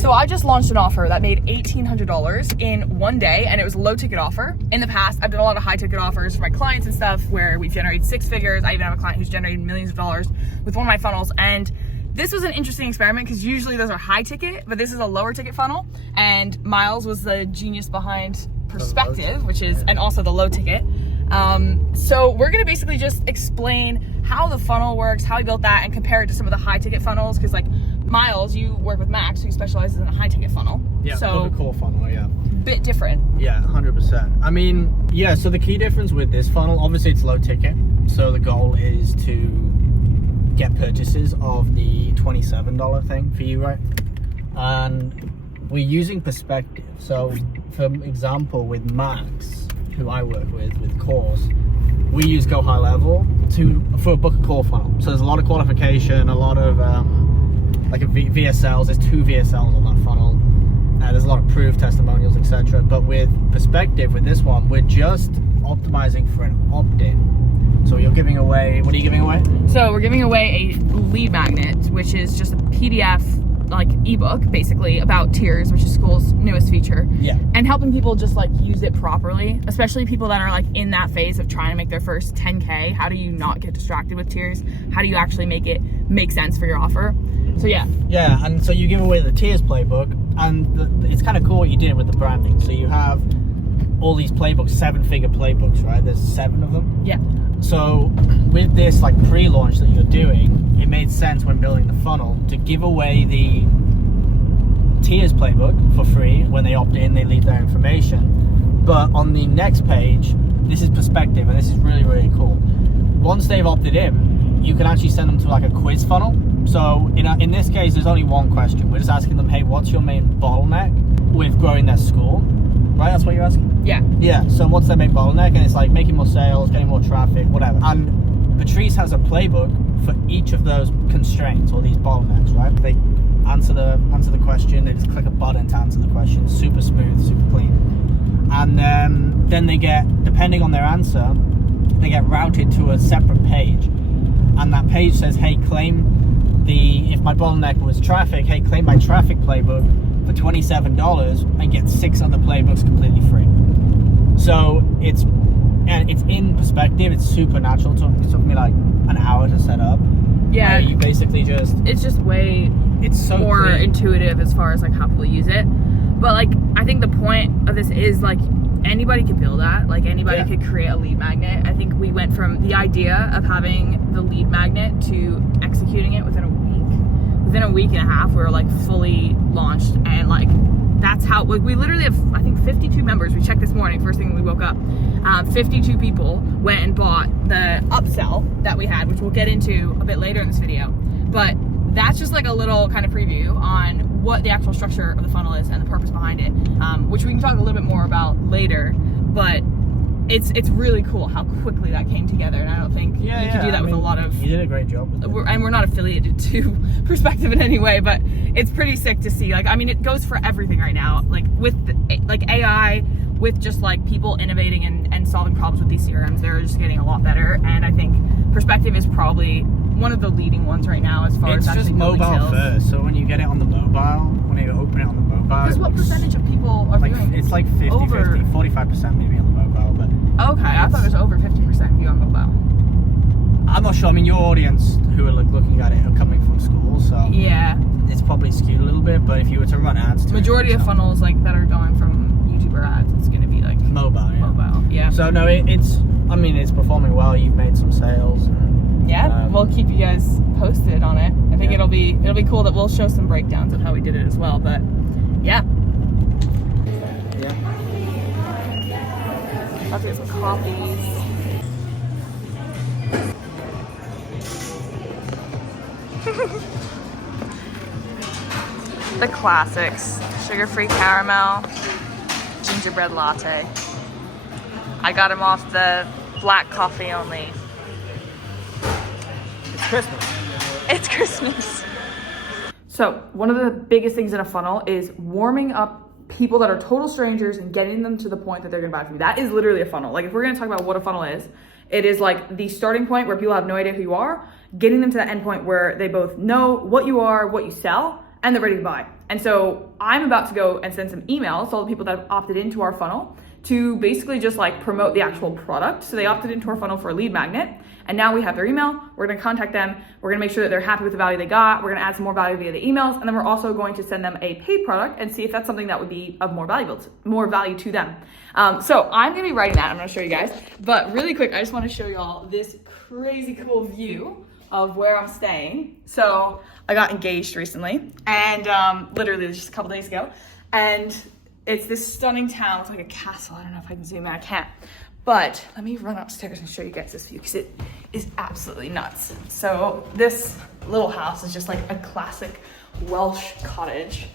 So I just launched an offer that made $1,800 in one day, and it was a low ticket offer. In the past, I've done a lot of high ticket offers for my clients and stuff where we've generated six figures. I even have a client who's generated millions of dollars with one of my funnels. And this was an interesting experiment because usually those are high ticket, but this is a lower ticket funnel. And Miles was the genius behind Perspective, which is, and also the low ticket. So we're gonna basically just explain how the funnel works, how I built that, and compare it to some of the high ticket funnels. Because like Miles, you work with Max, who specializes in a high ticket funnel. Yeah, so a core funnel, yeah. Bit different. Yeah, 100%. I mean, yeah, so the key difference with this funnel, obviously it's low ticket. So the goal is to get purchases of the $27 thing for you, right? And we're using Perspective. So for example, with Max, who I work with course, we use Go High Level for a book a core funnel. So there's a lot of qualification, a lot of like a VSLs. There's 2 VSLs on that funnel. There's a lot of proof, testimonials, etc. But with Perspective, with this one, we're just optimizing for an opt-in. So you're giving away, what are you giving away? So we're giving away a lead magnet, which is just a PDF like ebook basically about tiers, which is Skool's newest feature. Yeah. And helping people just like use it properly, especially people that are like in that phase of trying to make their first 10K. How do you not get distracted with tiers? How do you actually make it make sense for your offer? So yeah. Yeah, and so you give away the tiers playbook, and it's kind of cool what you did with the branding. So you have all these playbooks, 7-figure playbooks, right? There's 7 of them. Yeah. So with this like pre-launch that you're doing, it made sense when building the funnel to give away the tiers playbook for free. When they opt in, they leave their information. But on the next page, this is Perspective, and this is really, really cool. Once they've opted in, you can actually send them to like a quiz funnel. So in this case, there's only one question. We're just asking them, hey, what's your main bottleneck with growing their school? Right, that's what you're asking? Yeah. Yeah, so what's their main bottleneck? And it's like making more sales, getting more traffic, whatever. And Patrice has a playbook for each of those constraints or these bottlenecks, right? They answer the question, they just click a button to answer the question. Super smooth, super clean. And then they get, depending on their answer, they get routed to a separate page. And that page says, hey, if my bottleneck was traffic, hey, claim my traffic playbook for $27 and get 6 other playbooks completely free. So it's in Perspective. It's super natural. It took me like an hour to set up. Yeah. You basically it's just way it's so more clean. Intuitive as far as like how people use it. But like I think the point of this is like anybody could build that. Like anybody could create a lead magnet. I think we went from the idea of having the lead magnet to executing it within a week. Within a week and a half, we were like fully launched, and like that's how we literally have, I think, 52 members. We checked this morning, first thing when we woke up. 52 people went and bought the upsell that we had, which we'll get into a bit later in this video. But that's just like a little kind of preview on what the actual structure of the funnel is and the purpose behind it, which we can talk a little bit more about later. But it's really cool how quickly that came together, and I don't think you could do that with a lot of. You did a great job with it. And we're not affiliated to Perspective in any way, but it's pretty sick to see. Like, I mean, it goes for everything right now. Like with like AI, with just like people innovating and solving problems with these CRMs, they're just getting a lot better. And I think Perspective is probably one of the leading ones right now as far as actually just mobile sales. first. So when you get it on the mobile, when you open it on the mobile, because what percentage of people are doing? It's like 50, 45% maybe on the mobile, but. Okay, I thought it was over 50% view on mobile. I'm not sure. I mean, your audience who are looking at it are coming from school, so yeah, it's probably skewed a little bit. But if you were to run ads, to majority of funnels like that are going from YouTuber ads, it's going to be like mobile. Yeah. So no, it's performing well. You've made some sales. Yeah, we'll keep you guys posted on it. I think it'll be cool that we'll show some breakdowns of how we did it as well. But yeah. I'll have to get some coffees. The classics. Sugar-free caramel, gingerbread latte. I got him off the black coffee only. It's Christmas. It's Christmas. So one of the biggest things in a funnel is warming up people that are total strangers and getting them to the point that they're gonna buy from you. That is literally a funnel. Like if we're gonna talk about what a funnel is, it is like the starting point where people have no idea who you are, getting them to that end point where they both know what you are, what you sell, and they're ready to buy. And so I'm about to go and send some emails to all the people that have opted into our funnel to basically just like promote the actual product. So they opted into our funnel for a lead magnet, and now we have their email. We're gonna contact them. We're gonna make sure that they're happy with the value they got. We're gonna add some more value via the emails, and then we're also going to send them a paid product and see if that's something that would be of more value to them. So I'm gonna be writing that. I'm gonna show you guys, but really quick, I just wanna show y'all this crazy cool view of where I'm staying. So I got engaged recently, and literally just a couple days ago, and it's this stunning town. It's like a castle. I don't know if I can zoom in. I can't. But let me run upstairs and show you guys this view because it is absolutely nuts. So this little house is just like a classic Welsh cottage.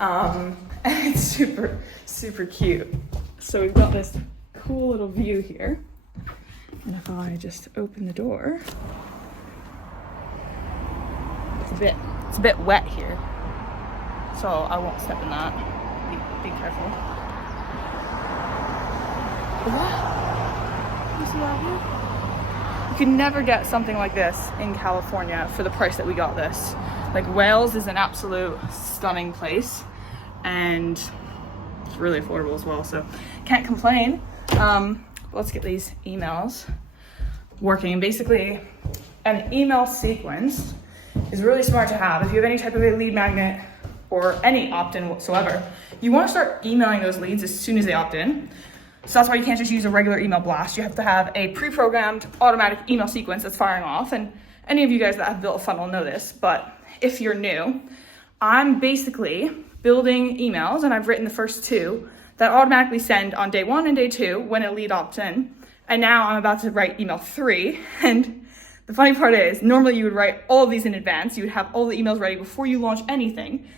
And it's super, super cute. So we've got this cool little view here. And if I just open the door, it's a bit wet here. So I won't step in that. Be careful. You see that view? You can never get something like this in California for the price that we got this. Like, Wales is an absolute stunning place, and it's really affordable as well, so can't complain. Let's get these emails working. Basically, an email sequence is really smart to have. If you have any type of a lead magnet or any opt-in whatsoever, you want to start emailing those leads as soon as they opt in. So that's why you can't just use a regular email blast. You have to have a pre-programmed automatic email sequence that's firing off. And any of you guys that have built a funnel know this, but if you're new, I'm basically building emails, and I've written the first two that automatically send on day 1 and day 2 when a lead opts in. And now I'm about to write email 3. And the funny part is, normally you would write all of these in advance. You would have all the emails ready before you launch anything.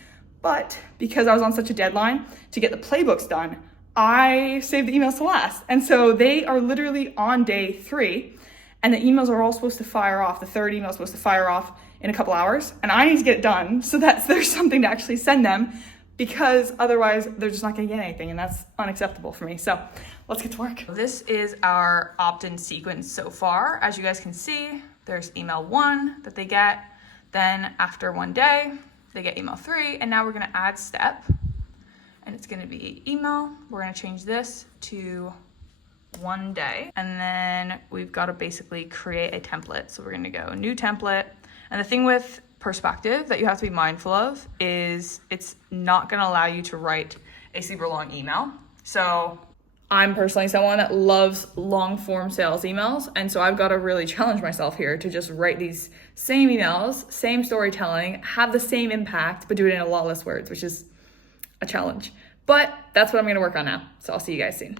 But because I was on such a deadline to get the playbooks done, I saved the emails to last. And so they are literally on day 3, and the emails are all supposed to fire off. The third email is supposed to fire off in a couple hours, and I need to get it done so that there's something to actually send them, because otherwise they're just not gonna get anything, and that's unacceptable for me. So let's get to work. This is our opt-in sequence so far. As you guys can see, there's email 1 that they get. Then after 1 day, they get email 3, and now we're gonna add step, and it's gonna be email. We're gonna change this to 1 day, and then we've got to basically create a template. So we're gonna go new template, and the thing with perspective that you have to be mindful of is it's not gonna allow you to write a super long email. So I'm personally someone that loves long form sales emails, and so I've got to really challenge myself here to just write these same emails, same storytelling, have the same impact, but do it in a lot less words, which is a challenge. But that's what I'm going to work on now. So I'll see you guys soon.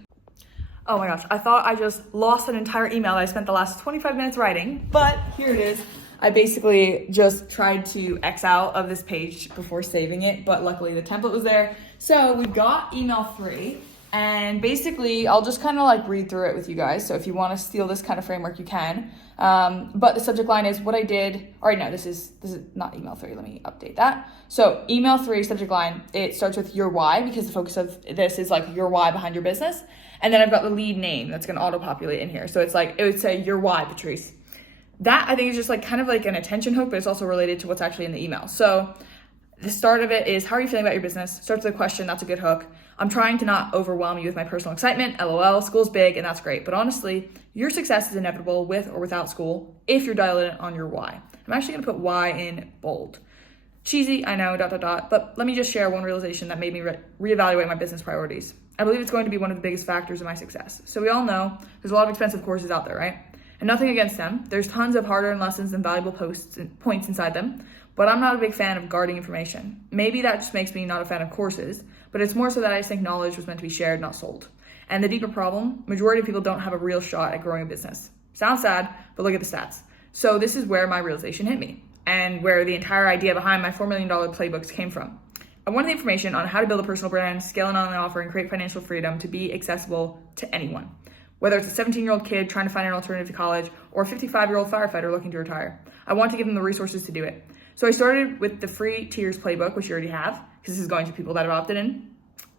Oh my gosh, I thought I just lost an entire email that I spent the last 25 minutes writing, but here it is. I basically just tried to X out of this page before saving it, but luckily the template was there. So we've got email 3. And basically, I'll just kind of like read through it with you guys. So if you want to steal this kind of framework, you can. But the subject line is what I did. All right, no, this is not email 3. Let me update that. So email 3 subject line, it starts with your why, because the focus of this is like your why behind your business. And then I've got the lead name that's going to auto-populate in here. So it's like, it would say your why, Patrice. That I think is just like kind of like an attention hook, but it's also related to what's actually in the email. So the start of it is, how are you feeling about your business? Starts with a question. That's a good hook. I'm trying to not overwhelm you with my personal excitement. LOL, school's big and that's great. But honestly, your success is inevitable with or without school if you're dialed in on your why. I'm actually going to put why in bold. Cheesy, I know, ... But let me just share one realization that made me reevaluate my business priorities. I believe it's going to be one of the biggest factors in my success. So we all know there's a lot of expensive courses out there, right? And nothing against them. There's tons of hard-earned lessons and valuable points inside them. But I'm not a big fan of guarding information. Maybe that just makes me not a fan of courses, but it's more so that I just think knowledge was meant to be shared, not sold. And the deeper problem, majority of people don't have a real shot at growing a business. Sounds sad, but look at the stats. So this is where my realization hit me, and where the entire idea behind my $4 million playbooks came from. I wanted the information on how to build a personal brand, scale an online offer, and create financial freedom to be accessible to anyone. Whether it's a 17-year-old kid trying to find an alternative to college, or a 55-year-old firefighter looking to retire. I want to give them the resources to do it. So I started with the free tiers playbook, which you already have, because this is going to people that have opted in.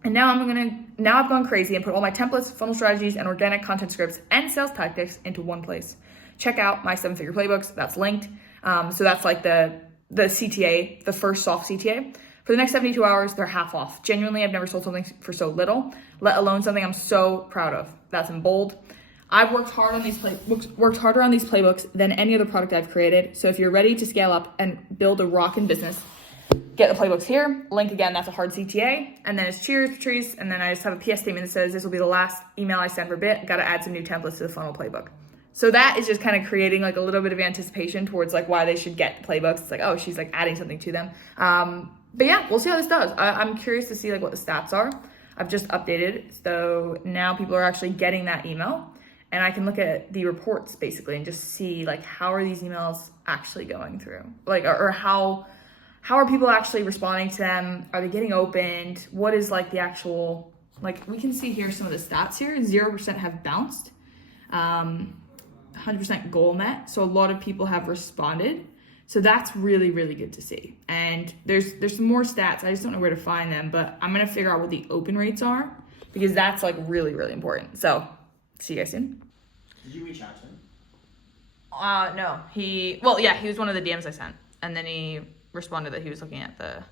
And now I've gone crazy and put all my templates, funnel strategies, and organic content scripts and sales tactics into one place. Check out my 7-figure playbooks. That's linked. So that's like the CTA, the first soft CTA. For the next 72 hours, they're half off. Genuinely, I've never sold something for so little, let alone something I'm so proud of. That's in bold. I've worked hard on these worked harder on these playbooks than any other product I've created. So if you're ready to scale up and build a rockin' business, get the playbooks here. Link again, that's a hard CTA. And then it's cheers, Patrice. And then I just have a PS statement that says this will be the last email I send for a bit. Got to add some new templates to the funnel playbook. So that is just kind of creating like a little bit of anticipation towards like why they should get the playbooks. It's like, oh, she's like adding something to them. But yeah, we'll see how this does. I'm curious to see like what the stats are. I've just updated. So now people are actually getting that email. And I can look at the reports basically and just see like how are these emails actually going through, like or how are people actually responding to them? Are they getting opened? What is like the actual, like we can see here some of the stats here. 0% have bounced, 100% goal met. So a lot of people have responded. So that's really, really good to see. And there's some more stats. I just don't know where to find them, but I'm gonna figure out what the open rates are because that's like really, really important. So see you guys soon. Did you reach out to him? No. He was one of the DMs I sent. And then he responded that he was looking at the...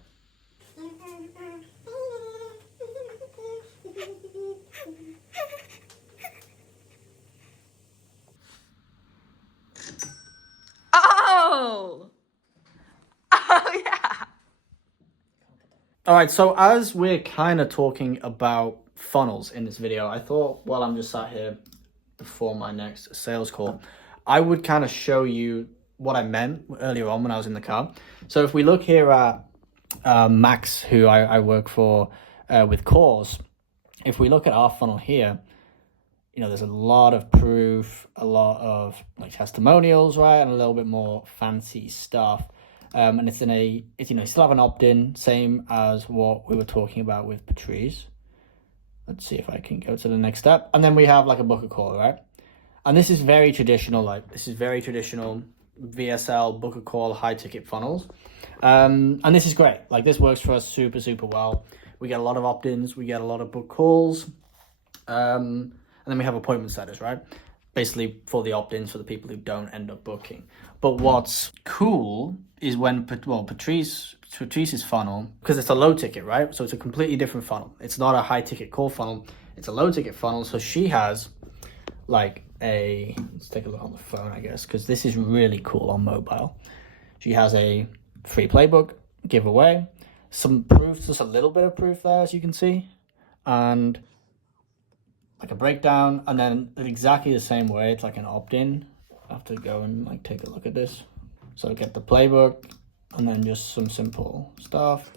Oh! Oh, yeah! All right, so as we're kind of talking about funnels in this video, I thought while I'm just sat here before my next sales call, I would kind of show you what I meant earlier on when I was in the car. So if we look here at Max, who I work for with Course, if we look at our funnel here, you know, there's a lot of proof, a lot of like testimonials, right? And a little bit more fancy stuff. And it's you know, still have an opt-in, same as what we were talking about with Patrice. Let's see if I can go to the next step. And then we have like a book a call, right? And this is very traditional, VSL, book a call, high ticket funnels. And this is great. Like this works for us super, super well. We get a lot of opt-ins, we get a lot of book calls. And then we have appointment setters, right? Basically for the opt-ins, for the people who don't end up booking. But what's cool is when, Patrice's funnel, because it's a low ticket, right? So it's a completely different funnel. It's not a high ticket call funnel. It's a low ticket funnel. So she has like let's take a look on the phone, I guess, because this is really cool on mobile. She has a free playbook giveaway, some proof, just a little bit of proof there, as you can see, and like a breakdown, and then exactly the same way, it's like an opt-in. I have to go and like take a look at this. So get the playbook, and then just some simple stuff.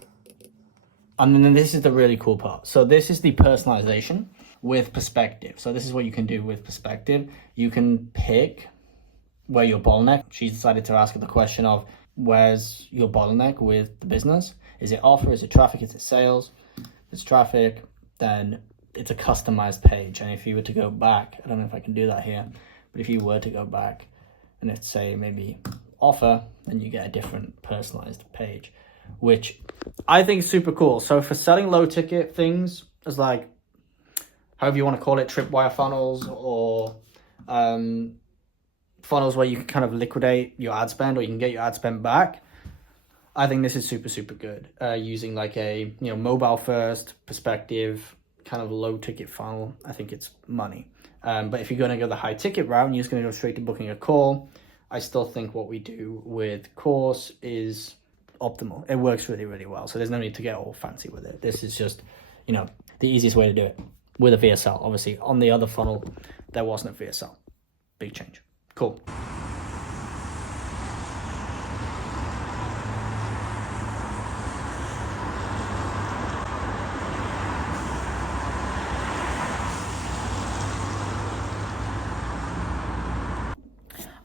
And then this is the really cool part. So this is the personalization with perspective. So this is what you can do with perspective. You can pick where your bottleneck. She's decided to ask the question of where's your bottleneck with the business? Is it offer? Is it traffic? Is it sales? If it's traffic, then it's a customized page. And if you were to go back, I don't know if I can do that here, but if you were to go back and it's say maybe offer, then you get a different personalized page, which I think is super cool. So for selling low ticket things, as like, however you want to call it, tripwire funnels or funnels where you can kind of liquidate your ad spend or you can get your ad spend back, I think this is super, super good. Using like a, you know, mobile first perspective, kind of low ticket funnel, I think it's money. But if you're going to go the high ticket route and you're just going to go straight to booking a call, I still think what we do with Course is optimal. It works really, really well. So there's no need to get all fancy with it. This is just, you know, the easiest way to do it with a VSL. Obviously, on the other funnel, there wasn't a VSL. Big change. Cool.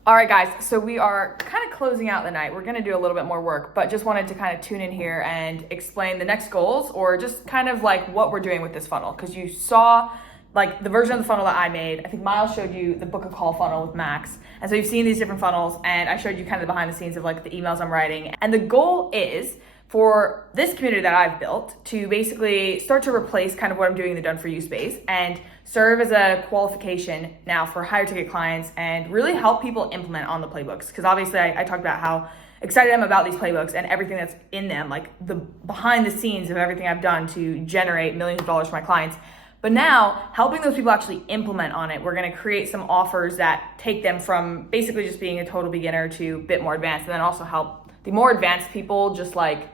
All right, guys, so we are kind of closing out the night. We're gonna do a little bit more work, but just wanted to kind of tune in here and explain the next goals or just kind of like what we're doing with this funnel. Because you saw like the version of the funnel that I made. I think Miles showed you the book a call funnel with Max. And so you've seen these different funnels and I showed you kind of the behind the scenes of like the emails I'm writing. And the goal is for this community that I've built to basically start to replace kind of what I'm doing in the done for you space and serve as a qualification now for higher ticket clients and really help people implement on the playbooks. Because obviously I talked about how excited I am about these playbooks and everything that's in them, like the behind the scenes of everything I've done to generate millions of dollars for my clients. But now, helping those people actually implement on it, we're going to create some offers that take them from basically just being a total beginner to a bit more advanced, and then also help the more advanced people just like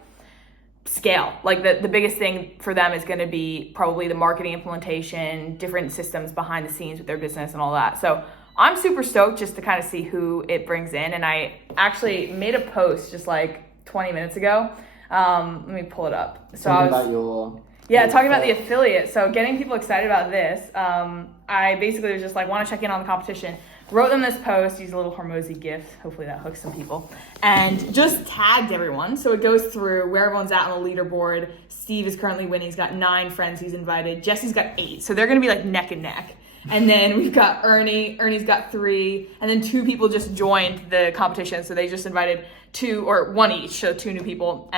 scale. Like the biggest thing for them is going to be probably the marketing implementation, different systems behind the scenes with their business and all that. So I'm super stoked just to kind of see who it brings in. And I actually made a post just like 20 minutes ago. Let me pull it up. So talking about your talking about the affiliate. So getting people excited about this. I basically was just like, want to check in on the competition. Wrote them this post, used a little Hormozy GIF. Hopefully that hooks some people. And just tagged everyone. So it goes through where everyone's at on the leaderboard. Steve is currently winning. He's got 9 friends he's invited. Jesse's got 8. So they're going to be like neck and neck. And then we've got Ernie. Ernie's got 3. And then 2 people just joined the competition. So they just invited 2 or 1 each. So 2 new people.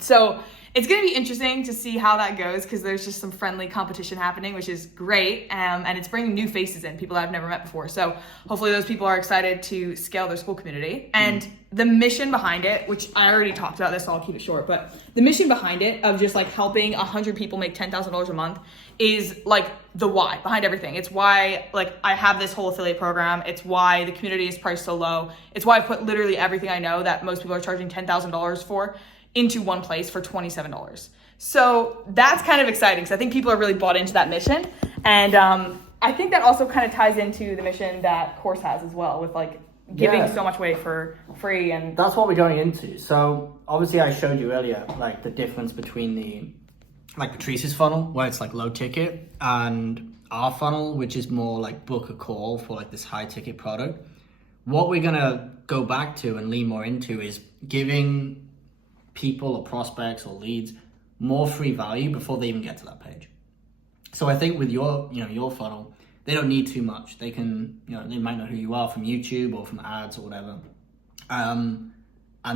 So it's going to be interesting to see how that goes because there's just some friendly competition happening, which is great. And it's bringing new faces in, people that I've never met before. So hopefully those people are excited to scale their school community. And the mission behind it, which I already talked about this, so I'll keep it short, but the mission behind it of just like helping 100 people make $10,000 a month is like the why behind everything. It's why like I have this whole affiliate program. It's why the community is priced so low. It's why I put literally everything I know that most people are charging $10,000 for into one place for $27. So that's kind of exciting because I think people are really bought into that mission. And I think that also kind of ties into the mission that Course has as well with like giving so much away for free. And that's what we're going into. So obviously I showed you earlier like the difference between the like Patrice's funnel where it's like low ticket and our funnel, which is more like book a call for like this high ticket product. What we're gonna go back to and lean more into is giving people or prospects or leads more free value before they even get to that page. So I think with your funnel, they don't need too much. They can, they might know who you are from YouTube or from ads or whatever. And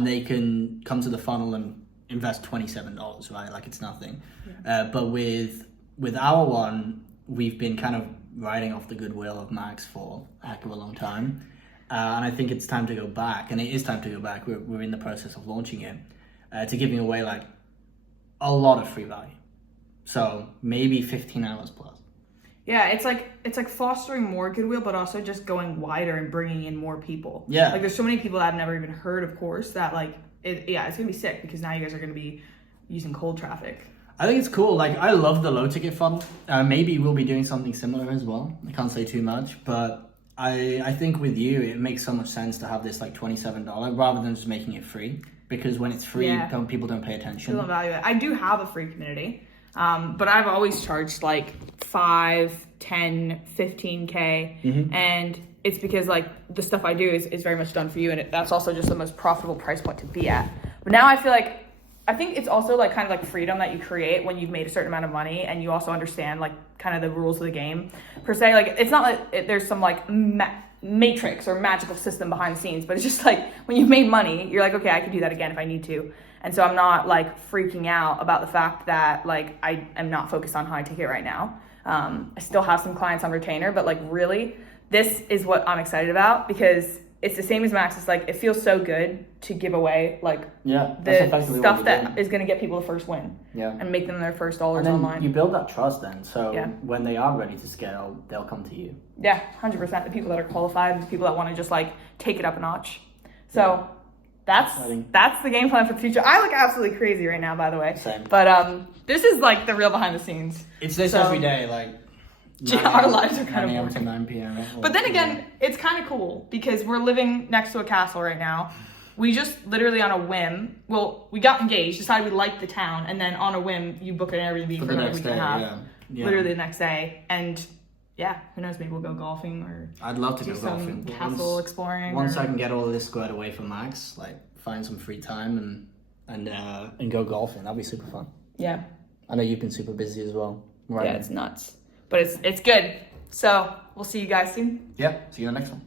they can come to the funnel and invest $27, right? Like it's nothing. Yeah. But with our one, we've been kind of riding off the goodwill of Max for a heck of a long time. And I think it's time to go back, and it is time to go back. We're in the process of launching it. To giving away like a lot of free value. So maybe 15 hours plus. Yeah, it's like fostering more goodwill, but also just going wider and bringing in more people. Yeah. Like there's so many people that I've never even heard of Course that like, it's going to be sick because now you guys are going to be using cold traffic. I think it's cool. Like I love the low ticket funnel. Maybe we'll be doing something similar as well. I can't say too much, but I think with you, it makes so much sense to have this like $27 rather than just making it free. Because when it's free, people don't pay attention. People don't value it. I do have a free community, but I've always charged like 5, 10, 15K. And it's because like the stuff I do is very much done for you. And that's also just the most profitable price point to be at. But now I think it's also like kind of like freedom that you create when you've made a certain amount of money and you also understand like kind of the rules of the game per se. Like it's not like there's some like matrix or magical system behind the scenes, but it's just like when you've made money, you're like, okay, I can do that again if I need to. And so I'm not like freaking out about the fact that like I am not focused on high ticket right now. I still have some clients on retainer, but like really this is what I'm excited about because it's the same as Max. It's like, it feels so good to give away like the stuff that is going to get people the first win and make them their first dollars online. You build that trust then. So when they are ready to scale, they'll come to you. Yeah, 100%. The people that are qualified, the people that want to just like take it up a notch. So that's the game plan for the future. I look absolutely crazy right now, by the way. Same. But this is like the real behind the scenes. It's this every day, like. Our lives are kind of boring. to 9 p.m. But then again, it's kind of cool because we're living next to a castle right now. We just literally on a whim, we got engaged, decided we liked the town, and then on a whim, you book an Airbnb for another week and a half. Yeah. Literally the next day. And who knows, maybe we'll go golfing or I'd love to do go some golfing. castle exploring. Once I can get all of this squared away for Max, like find some free time and go golfing, that'd be super fun. Yeah. I know you've been super busy as well. Right. Yeah, it's nuts. But it's good. So we'll see you guys soon. Yeah, see you in the next one.